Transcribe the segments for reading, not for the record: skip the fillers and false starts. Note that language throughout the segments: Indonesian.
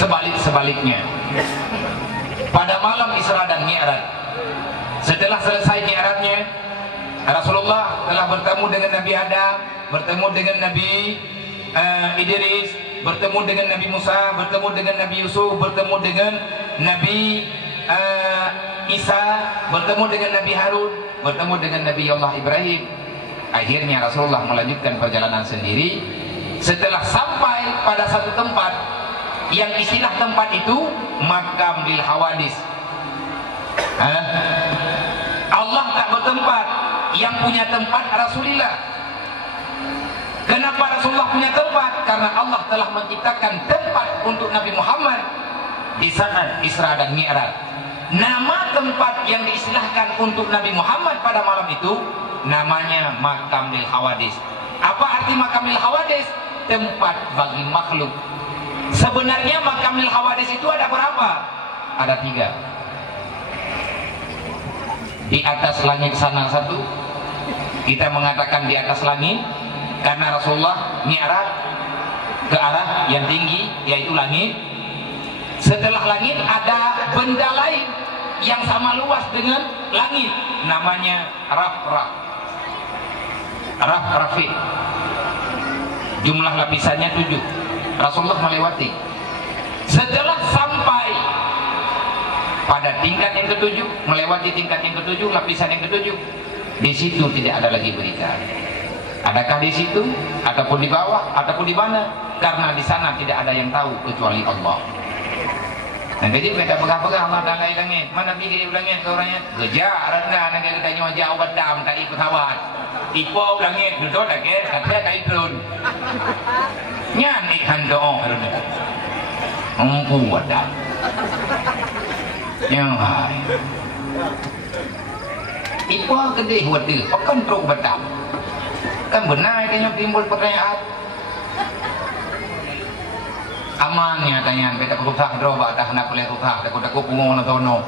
Sebalik-sebaliknya, pada malam Isra dan Mi'raj, setelah selesai Mi'rajnya, Rasulullah telah bertemu dengan Nabi Adam, bertemu dengan Nabi Idris, bertemu dengan Nabi Musa, bertemu dengan Nabi Yusuf, bertemu dengan Nabi Isa, bertemu dengan Nabi Harun, bertemu dengan Nabi Allah Ibrahim. Akhirnya Rasulullah melanjutkan perjalanan sendiri. Setelah sampai pada satu tempat, yang istilah tempat itu makam bil hawadis. Allah tak bertempat, yang punya tempat Rasulullah. Kenapa Rasulullah punya tempat? Karena Allah telah menciptakan tempat untuk Nabi Muhammad di saat Isra dan Mi'raj. Nama tempat yang diistilahkan untuk Nabi Muhammad pada malam itu namanya makam bil hawadis. Apa arti makam bil hawadis? Tempat bagi makhluk. Sebenarnya makam bil hawadis itu ada berapa? Ada 3. Di atas langit sana satu, kita mengatakan di atas langit karena Rasulullah mi'raj ke arah yang tinggi, yaitu langit. Setelah langit ada benda lain yang sama luas dengan langit, namanya Raf-Rafiq. Jumlah lapisannya 7. Rasulullah melewati. Setelah sampai pada tingkat yang ke-7, melewati tingkat yang ke-7, lapisan yang ke-7, di situ tidak ada lagi berita. Adakah di situ, ataupun di bawah, ataupun di mana? Karena di sana tidak ada yang tahu kecuali Allah. Nah, jadi kita pegang-pegang Allah dan langit. Mana pergi langit ke orangnya? Gejar rendah nak kita nyawa jauh badam tak ikut hawat. Ipo langit duduk lagi, kata tak ikut. Nyan ikan doong harusnya. Empu badam. Yang hai. Ipo gede hati, pekan truk badam. Kan benar kayaknya timbul pertanyaan. Amannya tanyaan beta kutuk droba tak nak boleh kutuk takut pungung tono.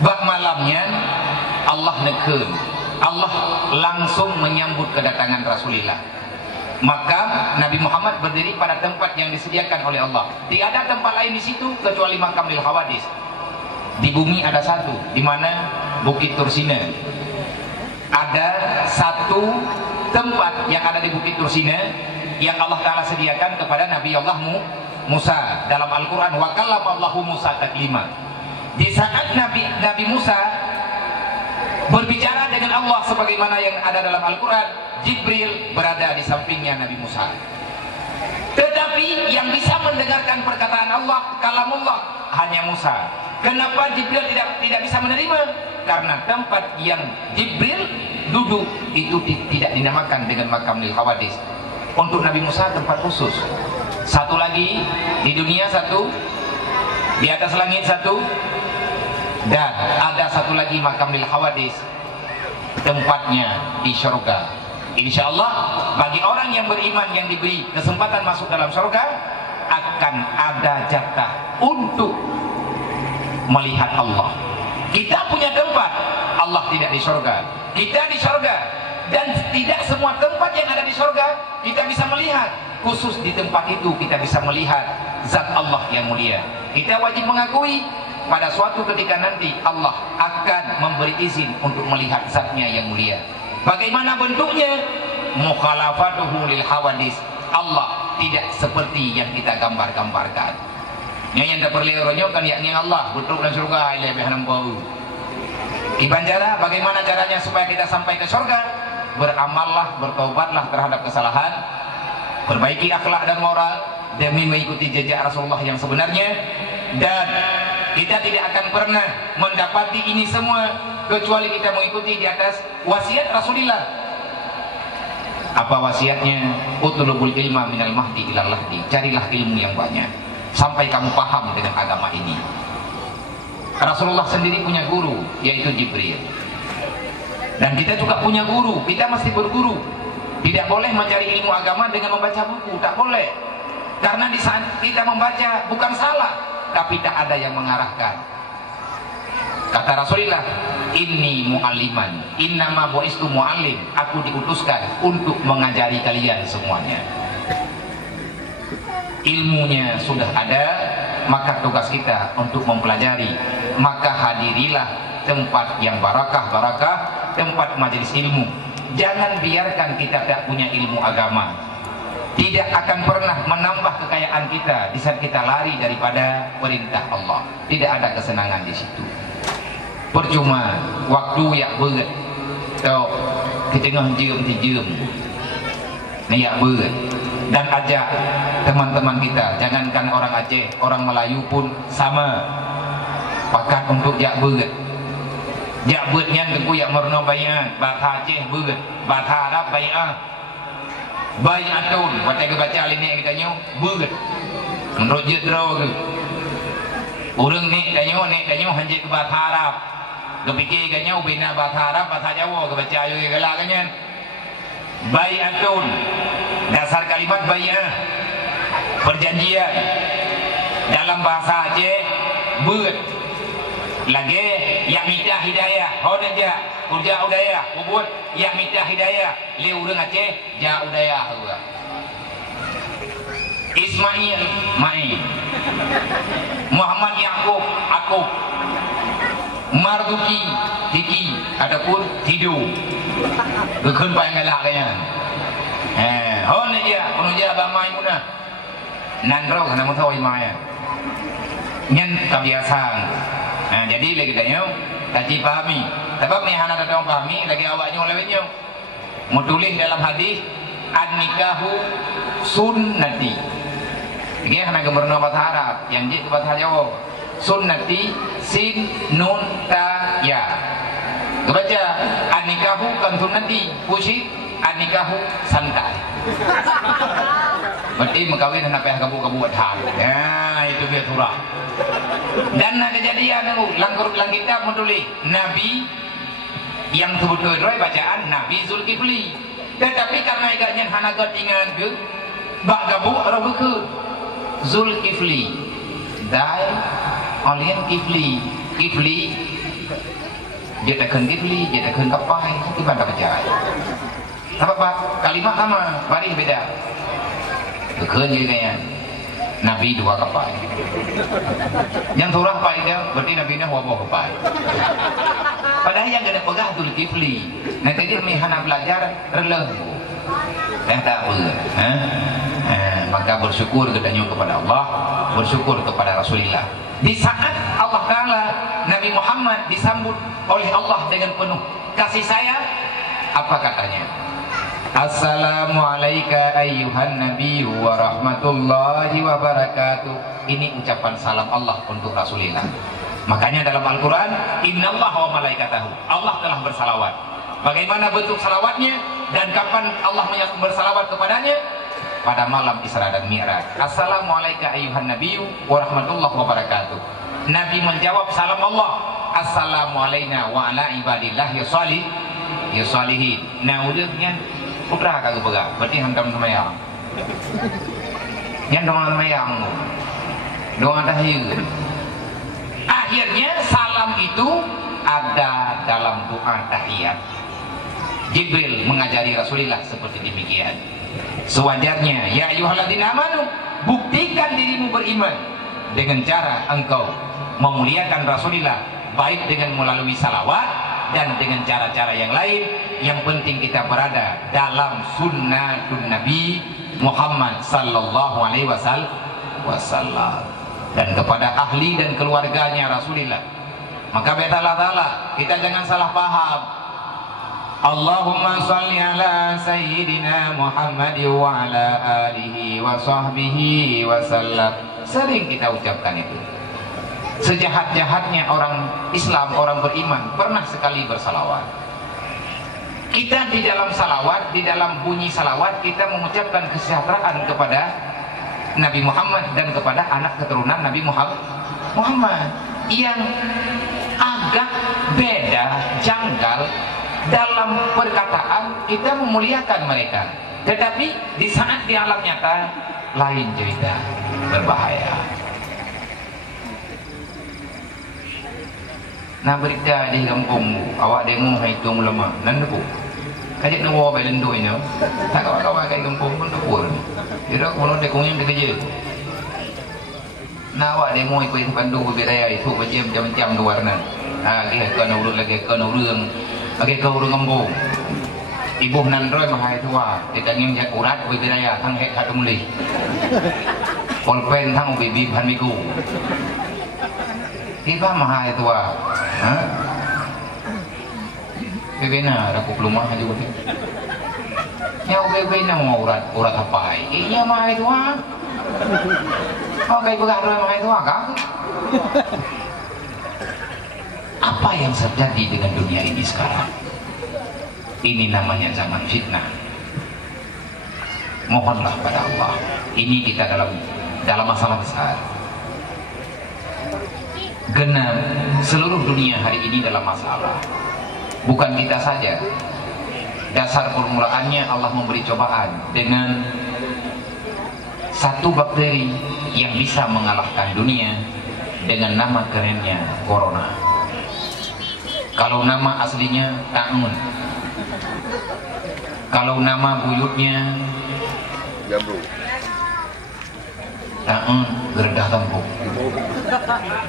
Bak malamnya Allah nekun, Allah langsung menyambut kedatangan Rasulullah. Maka Nabi Muhammad berdiri pada tempat yang disediakan oleh Allah. Tiada tempat lain di situ kecuali makam bil hawadis. Di bumi ada satu, di mana Bukit Tursina. Ada satu tempat yang ada di Bukit Tursina yang Allah Ta'ala sediakan kepada Nabi Allah Musa dalam Al-Quran. Wa kallama Allahu Musa taklima. Di saat Nabi Musa berbicara dengan Allah sebagaimana yang ada dalam Al-Quran, Jibril berada di sampingnya Nabi Musa. Tetapi yang bisa mendengarkan perkataan Allah, kalamullah, hanya Musa. Kenapa Jibril tidak bisa menerima? Karena tempat yang Jibril duduk itu tidak dinamakan dengan makam lil hawadis. Untuk Nabi Musa tempat khusus. Satu lagi di dunia, satu di atas langit, satu, dan ada satu lagi makam lil hawadis, tempatnya di surga. Insya Allah bagi orang yang beriman yang diberi kesempatan masuk dalam surga, akan ada jatah untuk melihat Allah. Kita punya tempat, Allah tidak di surga, kita di surga. Dan tidak semua tempat yang ada di surga kita bisa melihat. Khusus di tempat itu kita bisa melihat zat Allah yang mulia. Kita wajib mengakui pada suatu ketika nanti Allah akan memberi izin untuk melihat zatnya yang mulia. Bagaimana bentuknya? Mukhalafatuhu lil hawadis. Allah tidak seperti yang kita gambar-gambarkan. Yang tak perlu kan yakni Allah betul dan surga lebih nampu. Iban cara bagaimana caranya supaya kita sampai ke surga? Beramallah, bertobatlah terhadap kesalahan, perbaiki akhlak dan moral demi mengikuti jejak Rasulullah yang sebenarnya. Dan kita tidak akan pernah mendapati ini semua kecuali kita mengikuti di atas wasiat Rasulullah. Apa wasiatnya? Utlubul ilma minal mahdi ilal lahdi. Carilah ilmu yang banyak sampai kamu paham dengan agama ini. Rasulullah sendiri punya guru, yaitu Jibril. Dan kita juga punya guru, kita mesti berguru. Tidak boleh mencari ilmu agama dengan membaca buku, tak boleh. Karena di saat kita membaca bukan salah, tapi tak ada yang mengarahkan. Kata Rasulullah, inni mu'alliman, innama bu'istu mu'allim, aku diutuskan untuk mengajari kalian semuanya. ilmunya sudah ada, maka tugas kita untuk mempelajari. Maka hadirilah tempat yang barakah, tempat majelis ilmu. Jangan biarkan kita tak punya ilmu agama. Tidak akan pernah menambah kekayaan kita di saat kita lari daripada perintah Allah. Tidak ada kesenangan di situ. Percuma waktu yang berat. Tahu, ketengah jam. Ni yang berat. Dan ajak teman-teman kita, jangankan orang Aceh, orang Melayu pun sama. Pakat untuk jak berat. Jak beratnya tentu yang merno bayat, bahasa Aceh berat, bahasa Arab bayat. Bayatun, waktu kita baca ini kita nyo berat. Menurut jedro ke. Orang ni danyo hanjit ke bahasa Arab. Kepikir kanyo bina bahasa Arab, bahasa Jawa ke baca ayo gelak kanyan. Bayatun, dasar kalimat bayat, perjanjian. Dalam bahasa Aceh berat. Lagi yang minta hidayah, hoda ja, urja udayah, ubud yang minta hidayah, le urang Aceh ja udayah juga. Ismail, Mai. Muhammad Yakub, Akub. Marzuki, Tiki, adapun tidur. Gekun pai ngalak kanya. Hoda ja, unuja bamai munah. Nandro kana mun thoi mai. Nyen kebiasaan. Nah, jadi lagi tanya, kaji pahami. Sebab ni hana datang pahami, lagi awaknya olehnya. Mutulis dalam hadis, an-nikahu sunnati. Ini hana gemberno bahasa Arab, yang jik bahasa Jawa. Sunnati sin nun ta ya. Kebaca an-nikahu kan sunnati, puisi an-nikahu santai. Berarti mengkawin hana payah kabu-kabu buat hal. Ya, itu dia surah. Dan ada kejadian langkur kita menulis Nabi yang sebut-sebut bacaan Nabi Zulkifli. Tetapi karena ikannya hanagat ingat ke bak gabuk orang ke Zulkifli dai oleh Kifli dia takkan Kifli dia takkan kapai itu pada percaya. Apa kalimat sama baris beda. Keun je kayaknya Nabi dua kapai. Yang surah pai dia berarti Nabi nya wabah kapai. Padahal yang kena pegah Zulkifli. Nanti dia mihana belajar releh. Tak maka bersyukur katanya kepada Allah, bersyukur kepada Rasulullah. Di saat Allah Ta'ala Nabi Muhammad disambut oleh Allah dengan penuh kasih sayang, apa katanya? Assalamualaikum ayyuhan nabi wa rahmatullahi wa barakatuh. Ini ucapan salam Allah untuk Rasulullah. Makanya dalam Al-Quran, innallaha wa malaikatahu, Allah telah bersalawat. Bagaimana bentuk salawatnya dan kapan Allah bersalawat kepadanya? Pada malam Isra dan Mi'raj. Assalamualaikum ayyuhan nabi wa rahmatullahi wa barakatuh. Nabi menjawab salam Allah, assalamualaikum wa ala ibadillahi salihin. Nah udahnya putra kagak pegang, berarti hantam semayang. Yang doang semayang, doang tahiyud. Akhirnya salam itu ada dalam doa tahiyat. Jibril mengajari Rasulullah seperti demikian. Sewajarnya, ya ayyuhalladzina amanu, buktikan dirimu beriman dengan cara engkau memuliakan Rasulullah, baik dengan melalui salawat dan dengan cara-cara yang lain. Yang penting kita berada dalam sunnatun Nabi Muhammad sallallahu alaihi wasallam dan kepada ahli dan keluarganya Rasulullah. Maka betalah ta'ala kita jangan salah paham. Allahumma salli ala sayyidina Muhammad wa ala alihi wa sahbihi wa sallam. Sering kita ucapkan itu. Sejahat-jahatnya orang Islam, orang beriman pernah sekali bersalawat. Kita di dalam salawat, di dalam bunyi salawat kita mengucapkan kesejahteraan kepada Nabi Muhammad dan kepada anak keturunan Nabi Muhammad. Yang agak beda, janggal dalam perkataan kita memuliakan mereka, tetapi di saat di alam nyata lain cerita, berbahaya. Nah berita di kampung awak demo hitung lemah nandu kajak nawa belendo ini tak kawan-kawan kat kampung pun tak pun tidak kalau dekongnya bekerja Nawak demo ikut pandu berbeda itu macam-macam warna. Dia kena urut lagi kena urang, lagi kau urang ngembung. Ibu nandroy mahai tua, kita ingin jak urat berbeda thang hek satu muli. Polpen thang bibi ban miku. Tiba mahai tua, bebena aku belum mahai juga. Yang bebena mau urat apa? Iya mahai tua. Oh kayak begadang mahai tua kan? Apa yang terjadi dengan dunia ini sekarang? Ini namanya zaman fitnah. Mohonlah pada Allah. Ini kita dalam masalah besar. Genap seluruh dunia hari ini dalam masalah. Bukan kita saja. Dasar permulaannya Allah memberi cobaan dengan satu bakteri yang bisa mengalahkan dunia dengan nama kerennya corona. Kalau nama aslinya ta'un, kalau nama buyutnya Jambu, ta'un gerdah tempuk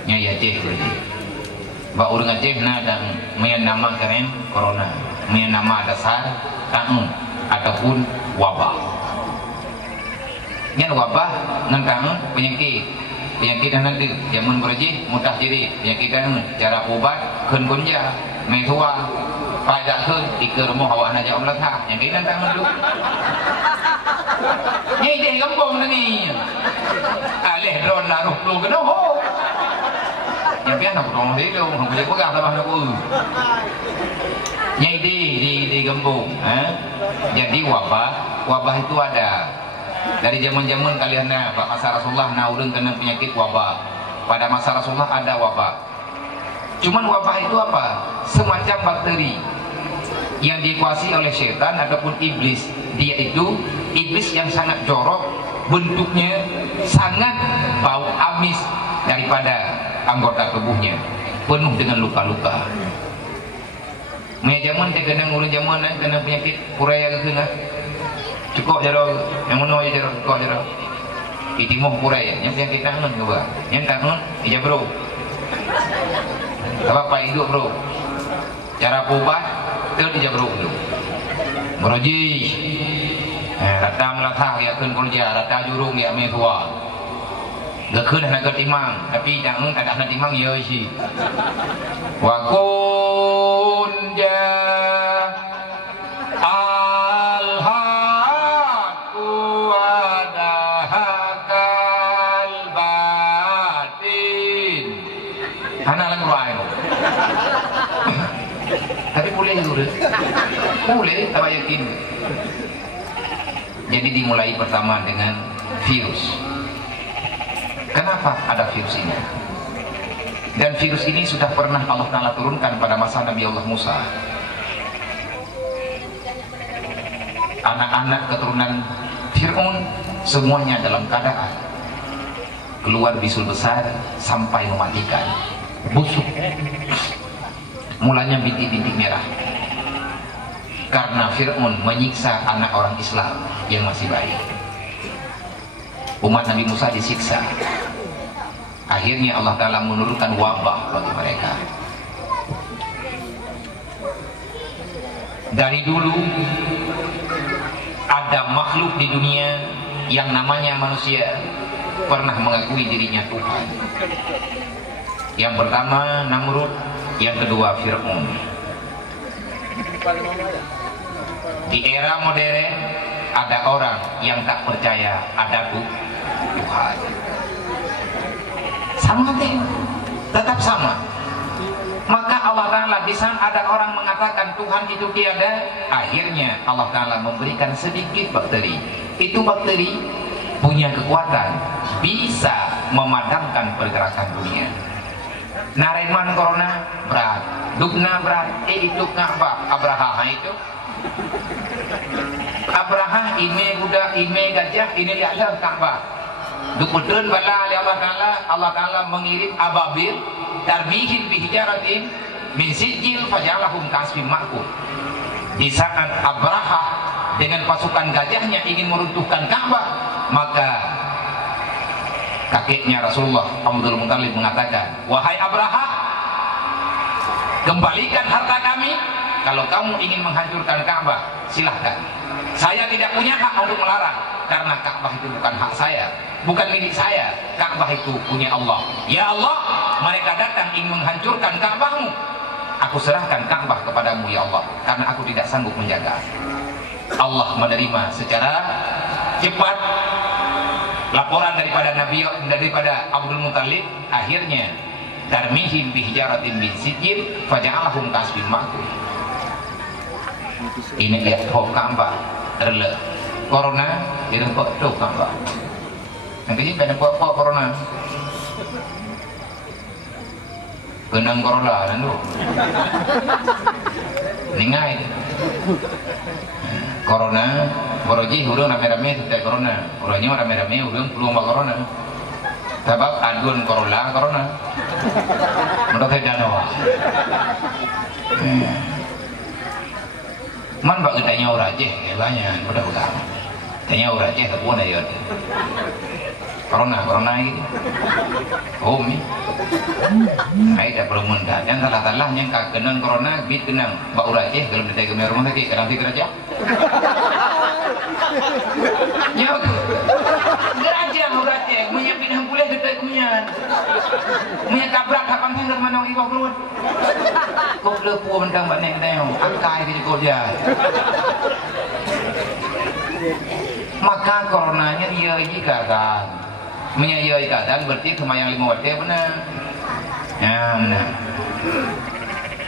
nya ya ceh berarti mbak urang Aceh dan punya nama keren corona, punya nama dasar ta'un ataupun wabah. Nya wabah ngan ta'un penyakit nanti zaman berji mudah jadi penyakit cara obat keun kunja metua pada keun ikir mau hawa aja Allah ha yang kita tangan dulu ni deh kampung ni aleh drone naruh lu ke doh yang pian nak dong dia dong hang boleh pegang sama aku nyai di kampung jadi wabah itu ada dari zaman-zaman kalian Pak masa Rasulullah urang kena penyakit wabah. Pada masa Rasulullah ada wabah. Cuman wabah itu apa? Semacam bakteri yang dikuasai oleh setan ataupun iblis. Dia itu iblis yang sangat jorok, bentuknya sangat bau amis daripada anggota tubuhnya, penuh dengan luka-luka. Zaman dia kena urang zaman kena penyakit puraya kena cukup jaro yang mana aja jaro cukup jaro itimoh puraya yang kita nun coba yang tanun ija bro apa hidup bro cara pubat tu ija bro dulu broji rata melatah ya kun kerja rata jurung ya metua gak kun nak timang tapi jangan ada nak timang ya isi wakun ja tapi boleh juga boleh tak yakin. Jadi dimulai pertama dengan virus. Kenapa ada virus ini? Dan virus ini sudah pernah Allah Ta'ala turunkan pada masa Nabi Allah Musa. Anak-anak keturunan Fir'aun semuanya dalam keadaan keluar bisul besar sampai mematikan, busuk. Mulanya bintik-bintik merah karena Fir'aun menyiksa anak orang Islam yang masih bayi. Umat Nabi Musa disiksa. Akhirnya Allah Ta'ala menurunkan wabah bagi mereka. Dari dulu ada makhluk di dunia yang namanya manusia pernah mengakui dirinya Tuhan. Yang pertama Namrud, yang kedua Fir'aun. Di era modern ada orang yang tak percaya ada Tuhan. Sama deh, tetap sama. Maka Allah Ta'ala di saat ada orang mengatakan Tuhan itu tiada, akhirnya Allah Ta'ala memberikan sedikit bakteri. Itu bakteri punya kekuatan, bisa memadamkan pergerakan dunia. Nareman corona berat, dukna berat, itu ngapa? Abraha itu. Abraha ini budak, ini gajah, ini lihatlah Ka'bah. Dukutun bala Allah Ta'ala mengirim ababil tarbihin bihijaratin min sijil fajalahum kasfim ma'kul. Di saat Abraha dengan pasukan gajahnya ingin meruntuhkan Ka'bah, maka kakeknya Rasulullah Abdul Muthalib mengatakan, wahai Abraha, kembalikan harta kami. Kalau kamu ingin menghancurkan Ka'bah, silahkan. Saya tidak punya hak untuk melarang, karena Ka'bah itu bukan hak saya, bukan milik saya. Ka'bah itu punya Allah. Ya Allah, mereka datang ingin menghancurkan Ka'bahmu. Aku serahkan Ka'bah kepadamu ya Allah, karena aku tidak sanggup menjaga. Allah menerima secara cepat laporan daripada Abdul Muthalib. Akhirnya tarmihim bihijaratin min sijil faja'alahum kasbin ma'kul. Ini lihat Ka'bah rela corona dirempok tu Ka'bah. Nanti pada pok corona kenang corona nandu ningai corona boroji hurung rame-rame setiap corona orangnya rame-rame hurung peluang corona sebab adun corona menurut saya danawa man bak tanya orang je banyak mudah-mudahan tanya orang je tak pun ayat corona ini ni ai dah perlu mendah dan salah yang kenan corona bit kenang bak orang je kalau kita ke rumah sakit kadang ti kerja nyok geraja orang je punya pindah boleh kita punya kabrak kapan hendak mana ibu keluar kau lepu bentang banyak tengok angkai di dia maka coronanya dia jika kan menyayai keadaan berarti semayang 5 waktu benar ya benar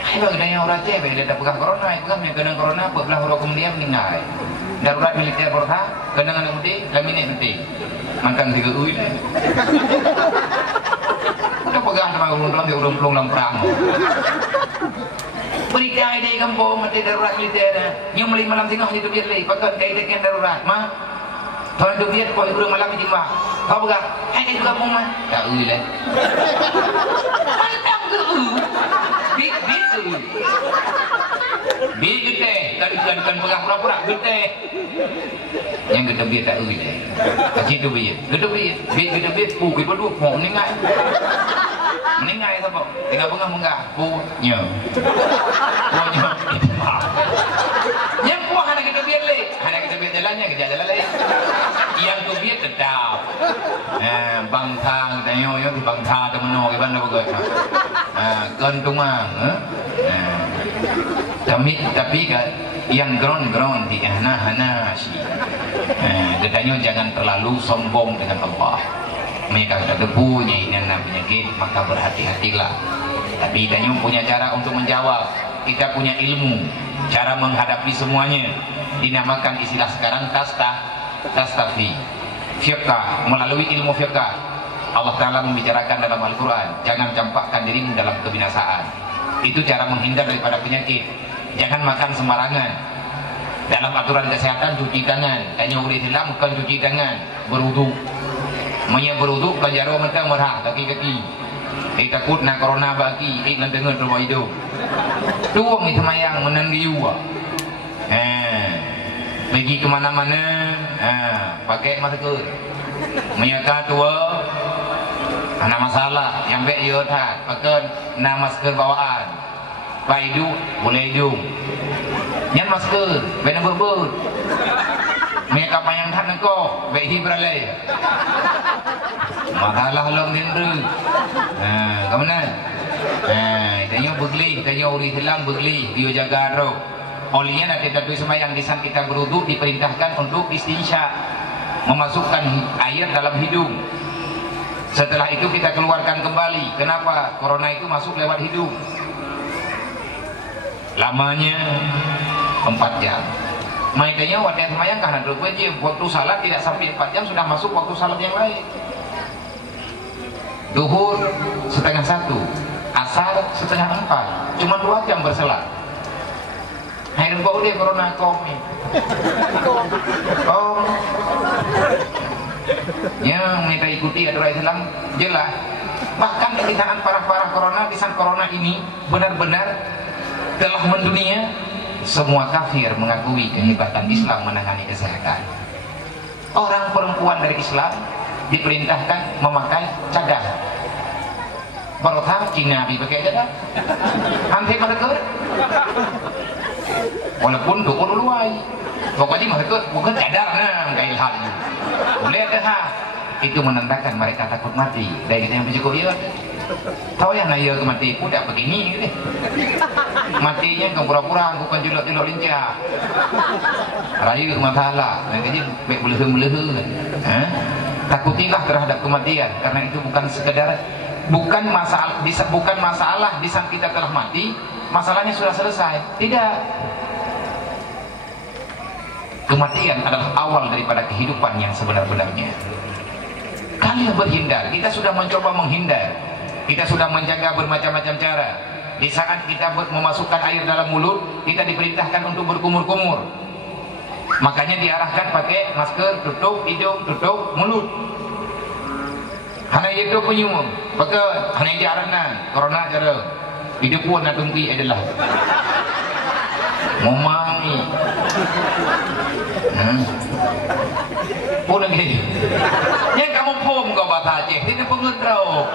ayo bagainya orang cewek dia dah pegang corona pegang yang kena corona belah orang kemudian meninggal darurat militer berhak kena dengan penting laminat penting makan 3 uin udah pegang sama urun-urun dia urun-urun dalam perang berita di kampung mati darurat militer yang melima malam tengah itu biar lagi pakai kaitan darurat mah kalau itu biar kau urun malam di mah kau pegang hai itu kampung mah tak uin lah mantap ke big gede tadi kan pegang pura-pura gede yang gede biar tak uin lah kecil tu biar gede biar pukul berdua mau meninggal siapa tinggal pegang munggah punya yang puah anak kita biar le anak kita biar jalannya kerja jalan lain yang tu biar tetap bangtang tanya yang tu bangtang temenno gimana begitu gantungan tapi kan yang ground di hana si katanya jangan terlalu sombong dengan Allah. Mereka sudah punya inna penyakit maka berhati-hatilah. Tapi kita punya cara untuk menjawab. Kita punya ilmu cara menghadapi semuanya. Dinamakan istilah sekarang tastafi fiqh. Melalui ilmu fiqh Allah Ta'ala membicarakan dalam Al-Quran, jangan campakkan dirimu dalam kebinasaan. Itu cara menghindar daripada penyakit. Jangan makan sembarangan. Dalam aturan kesehatan cuci tangan. Tanya umat Islam bukan cuci tangan, berwudu. Maya beruduk belajar mentang merah kaki-kaki. Takut nak corona bagi nak dengar rumah hidup. Tuang itu semayang menandiu. Pergi ke mana-mana pakai masker. Maya tua ada masalah yang baik yo tak pakai masker bawaan. Paidu boleh hidung. Yang masker benar berbut. Mereka payang tak nak baik hibralai. Masalah long dindru. Kemana? Tanya begli, tanya uri hilang begli, dia jaga roh. Olinya nanti tadu semayang di saat kita beruduk diperintahkan untuk istinsya, memasukkan air dalam hidung. Setelah itu kita keluarkan kembali. Kenapa? Corona itu masuk lewat hidung. Lamanya 4 jam. Mainnya waktu semayang karena dulu waktu salat tidak sampai 4 jam sudah masuk waktu salat yang lain. Duhur 12:30, asar 3:30, cuma 2 jam berselang. Akhirnya kau dia corona komi. Oh, yang mereka ikuti aturan Islam jelas. Bahkan di saat parah-parah corona, di saat corona ini benar-benar telah mendunia. Semua kafir mengakui kehebatan Islam menangani kesehatan. Orang perempuan dari Islam diperintahkan memakai cadar. Barokah Cina pakai cadar. Hampir mereka. Walaupun dukur luai. Pokoknya mereka bukan cadar nah kayak hal itu. Boleh dah. Itu menandakan mereka takut mati. Dari kita yang bercukup ya. Tahu yang naya mati udah begini gitu. Matinya ke pura-pura bukan julok-julok lincah. Rayu masalah. Jadi baik belehe-belehe. Takutilah terhadap kematian karena itu bukan sekedar bukan masalah di saat kita telah mati, masalahnya sudah selesai. Tidak. Kematian adalah awal daripada kehidupan yang sebenar-benarnya. Kalian berhindar, kita sudah mencoba menghindar. Kita sudah menjaga bermacam-macam cara. Di saat kita memasukkan air dalam mulut, kita diperintahkan untuk berkumur-kumur. Makanya diarahkan pakai masker, tutup hidung, tutup mulut. Hanya itu penyumum. Maka hanya diarahkan corona cara. Hidup pun nak tungki adalah. Momang. Pun lagi. Yang kamu pom kau baca Aceh, ini pengedrau.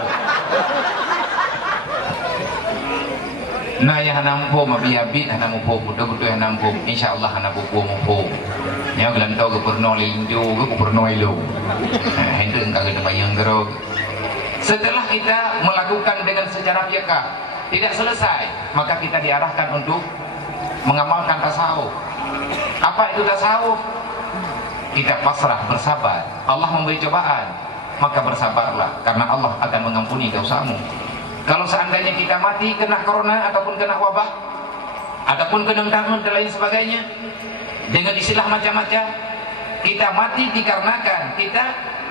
Nah yang nampum abi-abi nampum betul-betul yang nampum insyaallah nampum mumpum nya gelan tau gubernur linjo gubernur ilo hendak enggak ada bayang gerog. Setelah kita melakukan dengan secara fiqah tidak selesai, maka kita diarahkan untuk mengamalkan tasawuf. Apa itu tasawuf? Kita pasrah, bersabar. Allah memberi cobaan, maka bersabarlah karena Allah akan mengampuni dosamu. Kalau seandainya kita mati kena corona ataupun kena wabah ataupun kena tangan dan lain sebagainya dengan istilah macam-macam, kita mati dikarenakan kita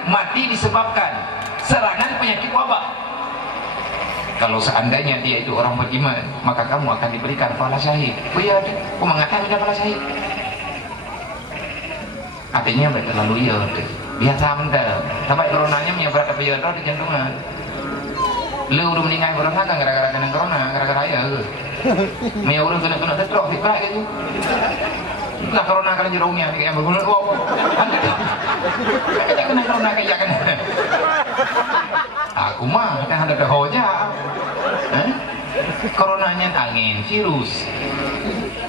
mati disebabkan serangan penyakit wabah. Kalau seandainya dia itu orang beriman, maka kamu akan diberikan pahala syahid. Oh iya, aku mengatakan ada pahala syahid. Artinya terlalu iya, biasa anda. Sampai coronanya menyebar ke biar di jantungan. Lu udah meninggal corona kan gara-gara kena corona, gara-gara ya. Maya udah kena stroke gitu gitu. Lah corona kan jerungnya kayak berguna wow. Kita kena corona kayak kan. Aku mah kan ada hoja. Coronanya angin, virus.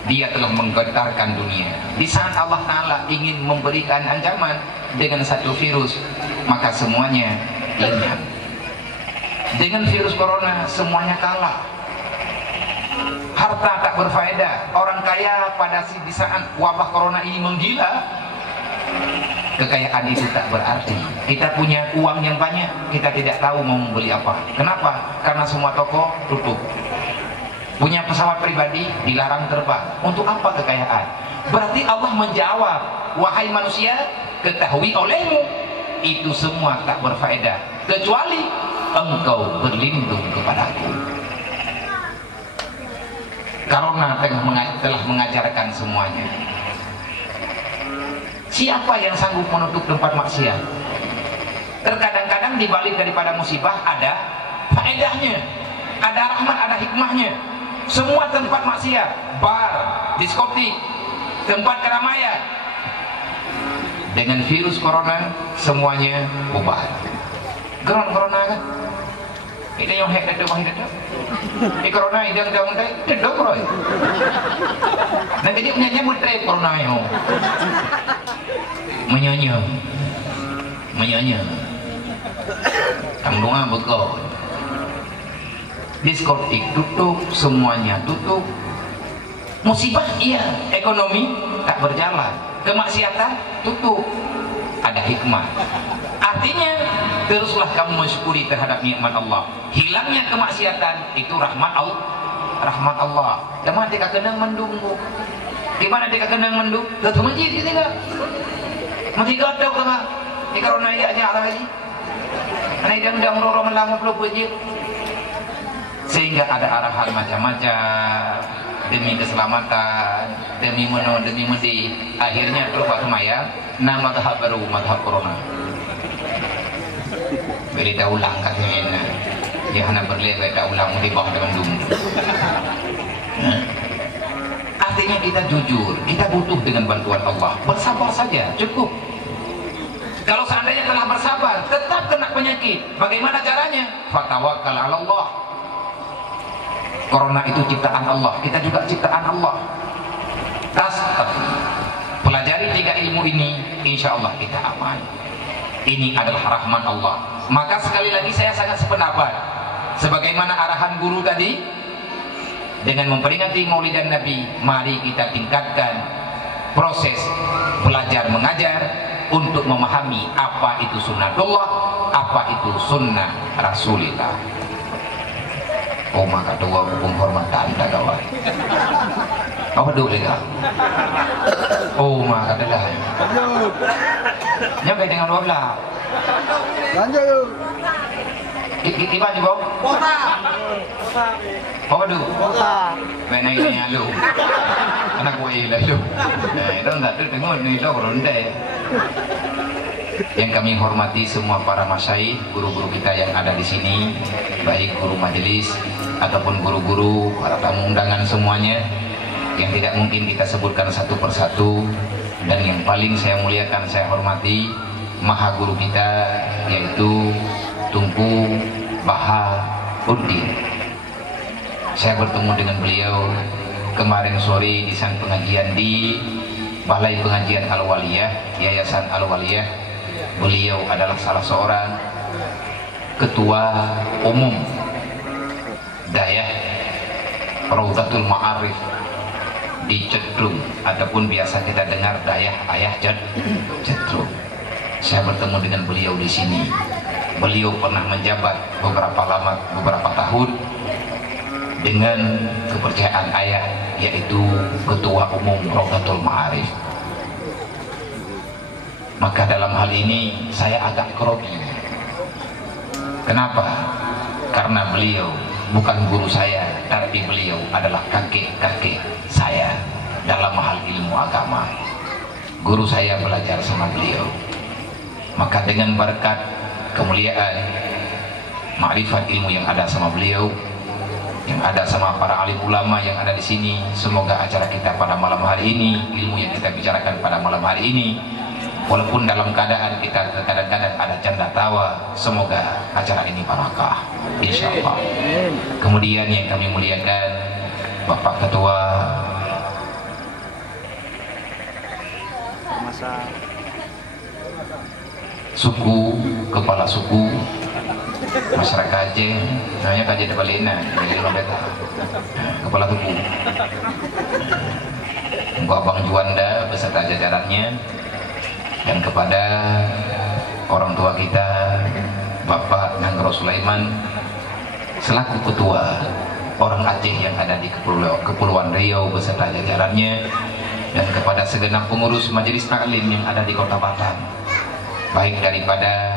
Dia telah menggetarkan dunia. Di saat Allah Ta'ala ingin memberikan ancaman dengan satu virus, maka semuanya lenyap. Dengan virus corona semuanya kalah. Harta tak berfaedah. Orang kaya pada di saat wabah corona ini menggila, kekayaan itu tak berarti. Kita punya uang yang banyak, kita tidak tahu mau membeli apa. Kenapa? Karena semua toko tutup. Punya pesawat pribadi dilarang terbang. Untuk apa kekayaan? Berarti Allah menjawab, wahai manusia, ketahui olehmu itu semua tak berfaedah kecuali engkau berlindung kepadaku. Karena telah mengajarkan semuanya. Siapa yang sanggup menutup tempat maksiat? Terkadang-kadang dibalik daripada musibah ada faedahnya, ada rahmat, ada hikmahnya. Semua tempat maksiat, bar, diskotik, tempat keramaian, dengan virus corona semuanya bubar. Geron corona kan? Itu yang hek dan domah itu. Di corona idang daun teh dedok roy. Nanti dia punya nyambut teh corona yo. Menyanyi. Tanggungan bekau. Diskotik tutup, semuanya tutup. Musibah iya, ekonomi tak berjalan, kemaksiatan tutup. Ada hikmah. Artinya teruslah kamu mensyukuri terhadap nikmat Allah. Hilangnya kemaksiatan itu rahmat Allah. Rahmat Allah. Dimana dia kena mendung? Di mana dia kena mendung? Satu masjid kita enggak. Masjid ada apa? Di corona ini aja lagi. Karena dia udah merorong melanggar peluk masjid. Sehingga ada arahan macam-macam demi keselamatan, demi meno, demi medi. Akhirnya perlu Pak Maya, nama tahap baru, madhab corona. Berita ulang katanya, dia hanya berlebih tak ulang di bawah Bandung. Artinya kita jujur, kita butuh dengan bantuan Allah. Bersabar saja, cukup. Kalau seandainya telah bersabar, tetap Bagaimana caranya? Fatawakkal 'ala Allah. Corona itu ciptaan Allah, kita juga ciptaan Allah. Pelajari 3 ilmu ini, insya Allah kita aman. Ini adalah rahman Allah. Maka sekali lagi saya sangat sependapat, sebagaimana arahan guru tadi, dengan memperingati Maulidan Nabi, mari kita tingkatkan proses belajar mengajar untuk memahami apa itu sunnatullah, apa itu sunnah Rasulillah. Oh maka dua hukum hormatan tak kawan. Apa dulu ya? Oh maka adalah. Nyampe dengan 12. Lanjut yuk. Gimana bang? Kota. Apa dulu? Kota. Mana ini lu? Anak gue lah lu. Itu enggak tuh dengar nih lo ronde. Yang kami hormati semua para masyaikh, guru-guru kita yang ada di sini, baik guru majelis ataupun guru-guru, para tamu undangan semuanya, yang tidak mungkin kita sebutkan satu persatu, dan yang paling saya muliakan, saya hormati maha guru kita, yaitu Tunku Bahaudin. Saya bertemu dengan beliau kemarin sore di sang pengajian di Balai Pengajian Al-Waliyah, Yayasan Al-Waliyah. Beliau adalah salah seorang ketua umum Dayah Raudhatul Ma'arif di Cedrung, ataupun biasa kita dengar Dayah Ayah Cedrung. Saya bertemu dengan beliau di sini. Beliau pernah menjabat beberapa tahun dengan kepercayaan ayah, yaitu ketua umum Raudhatul Ma'arif. Maka dalam hal ini saya agak grogi. Kenapa? Karena beliau bukan guru saya, tapi beliau adalah kakek-kakek saya dalam hal ilmu agama. Guru saya belajar sama beliau. Maka dengan berkat kemuliaan makrifat ilmu yang ada sama beliau, yang ada sama para alim ulama yang ada di sini, semoga acara kita pada malam hari ini, ilmu yang kita bicarakan pada malam hari ini, walaupun dalam keadaan kita kadang-kadang ada canda tawa, semoga acara ini barakah, insya Allah. Kemudian yang kami muliakan Bapak Ketua suku, kepala suku masyarakat Aceh, namanya Kaje de Balena, kepala suku, Abang Juanda beserta jajarannya, dan kepada orang tua kita Bapak Nanggro Sulaiman selaku ketua orang Aceh yang ada di Kepulauan Riau beserta jajarannya, dan kepada segenap pengurus majelis taklim yang ada di Kota Batam, baik daripada